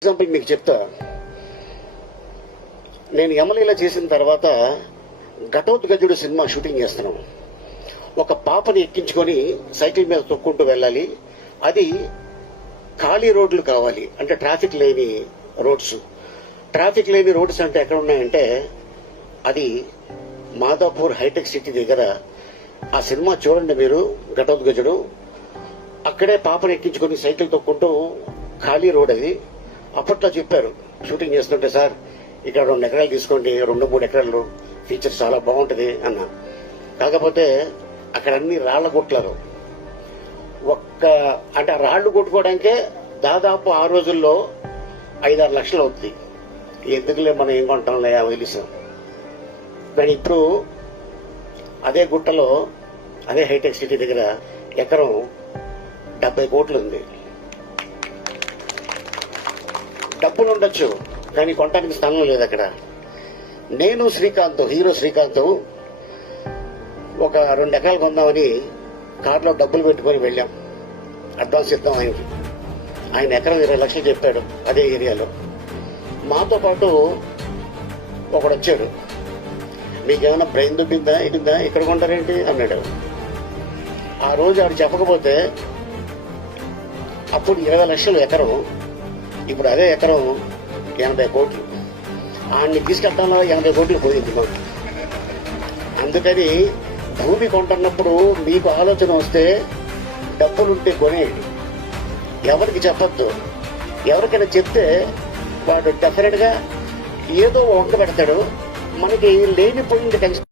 Example మీకు చెప్తా. నేను యమలీల చేసిన తర్వాత ఘటోత్కచుడు సినిమా షూటింగ్ చేస్తున్నాం. ఒక పాపని ఎక్కించుకొని సైకిల్ మీద తొక్కుంటూ వెళ్ళాలి. అది ఖాళీ రోడ్లు కావాలి, అంటే ట్రాఫిక్ లేని రోడ్స్. ట్రాఫిక్ లేని రోడ్స్ అంటే ఎక్కడ ఉన్నాయంటే అది మాదాపూర్ హైటెక్ సిటీ దగ్గర. ఆ సినిమా చూడండి మీరు, ఘటోత్కచుడు. అక్కడే పాపని ఎక్కించుకొని సైకిల్ తొక్కుంటూ ఖాళీ రోడ్ అది. అప్పట్లో చెప్పారు షూటింగ్ చేస్తుంటే, సార్ ఇక్కడ 2 ఎకరాలు తీసుకోండి, 2-3 ఎకరాలు, ఫీచర్స్ చాలా బాగుంటది అన్న. కాకపోతే అక్కడ అన్ని రాళ్ల గుట్లరు. అంటే ఆ రాళ్లు కొట్టుకోవడానికే దాదాపు ఆ రోజుల్లో 5-6 లక్షలు అవుతుంది. ఎందుకులే మనం ఏం కొంటాంలే వదిలేసాం. కానీ ఇప్పుడు అదే గుట్టలో, అదే హైటెక్ సిటీ దగ్గర ఎకరం 70 కోట్లు ఉంది. డబ్బులు ఉండొచ్చు, కానీ కొనడానికి స్థలం లేదు అక్కడ. నేను శ్రీకాంత్, హీరో శ్రీకాంత్, ఒక 2 ఎకరాలు కొందామని కార్లో డబ్బులు పెట్టుకొని వెళ్ళాం. అడ్వాన్స్ ఇద్దాం ఆయనకి. ఆయన ఎకరం 20 లక్షలు చెప్పాడు అదే ఏరియాలో. మాతో పాటు ఒకడు వచ్చాడు. మీకేమైనా బ్రెయిన్ దుబ్బిందా, ఇదిందా, ఇక్కడ కొంటారేంటి అన్నాడు. ఆ రోజు ఆడు చెప్పకపోతే అప్పుడు 20 లక్షలు ఎకరం, ఇప్పుడు అదే ఎకరం 80 కోట్లు. ఆయన్ని తీసుకెళ్ళడంలో 80 కోట్లు పోయింది మాకు. అందుకని భూమి కొంటున్నప్పుడు మీకు ఆలోచన వస్తే డబ్బులుంటే కొనేయండి. ఎవరికి చెప్పొద్దు. ఎవరికైనా చెప్తే వాడు డెఫినెట్ గా ఏదో వంక పెడతాడు. మనకి లేనిపోయింది టెన్షన్.